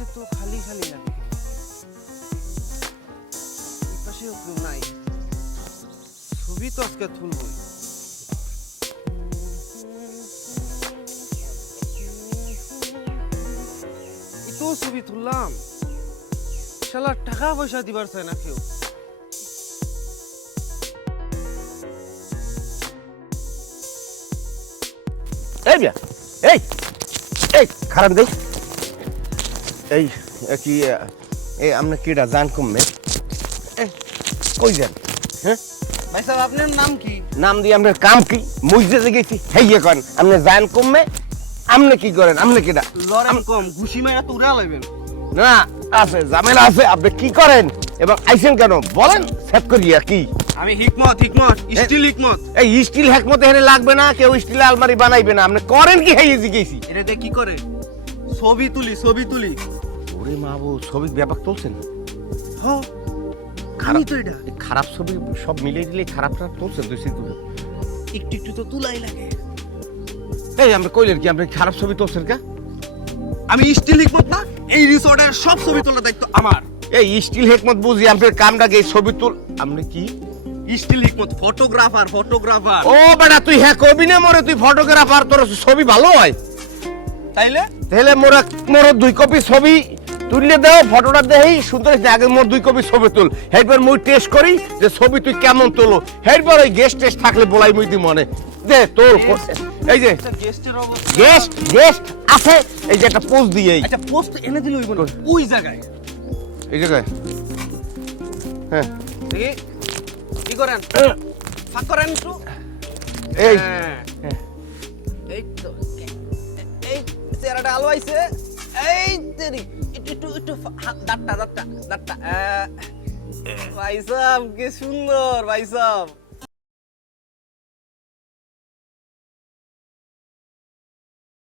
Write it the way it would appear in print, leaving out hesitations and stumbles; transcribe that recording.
এটা তো খালি খালি লাগে, এই পাশেও কেউ নাই। ছবি তো আজকে তুলবই। এটাও ছবি তুললাম, শালা টাকা পয়সা দিবার চায় না কেউ। এই মিয়া, এই এই খারাপ দেই এই কি এই আপনি কিটা জান কমবে কই যান? হ্যাঁ ভাই সাহেব, আপনার নাম কি? নাম দিয়ে আপনার কাম কি? মুইজে গেছি হেইয়ে করেন আপনি জান কমবে, আপনি কি করেন? আপনি কিটা লড়াই কম, ঘুষি মারা তো উড়া লাইবেন। না আছে ঝামেলা আছে, আপনি কি করেন এবং আইছেন কেন বলেন? সেট করিয়া কি আমি হিকমত, স্টিল হিকমত। এই স্টিল হ্যাকমতে এখানে লাগবে না, কেউ স্টিল আলমারি বানাইবে না। আপনি করেন কি হেইয়ে জিগেছি? এটা দিয়ে কি করে? ছবি তুলি। ওরে মা বউ, ছবির ব্যাপার তুলছেন? হ্যাঁ, আমি তো এটা এই খারাপ ছবি সব মিলিয়ে দিলে খারাপ তুলছেন তুই সেগুলো। একটু তো তুলাই লাগে। এই আমরা কইলেন কি আপনি খারাপ ছবি তুলছেন কা? আমি স্টিল হিকমত না, এই রিসোর্টের সব ছবি তোলার দায়িত্ব আমার। এই স্টিল হেকমত বুঝি আপনার কামটাকে এই ছবি তুল। আপনি কি স্টিল হিকমত ফটোগ্রাফার। ও বেটা, তুই হ্যাঁ কবি না মরে, তুই ফটোগ্রাফার, তোর ছবি ভালো হয় তাইলে তাহলে মোর 2 কপি ছবি তুললে দাও, ফটোটা দেই সুন্দর হয়েছে। আগে মোর 2 কপি ছবি তুল, এরপর মুই টেস্ট করি যে ছবি তুই কেমন তোলো। এরপর ওই গেস্ট টেস্ট থাকলে বলাই মুই দি মনে দে তোর। এই যে গেস্টের অবস্থা, গেস্ট আছে, এই যে একটা পোস্ট দিয়ে আচ্ছা পোস্ট এনে দিল ওই জায়গায়। এই জায়গায়। হ্যাঁ দেখি কি করেন, ফাঁক করেন একটু। এই হ্যাঁ। এই তো এই চেহারাটা আলো আইছে। এই তেরি একটু দাঁতটা ভাই সাহেব, কি সুন্দর ভাই সাহেব।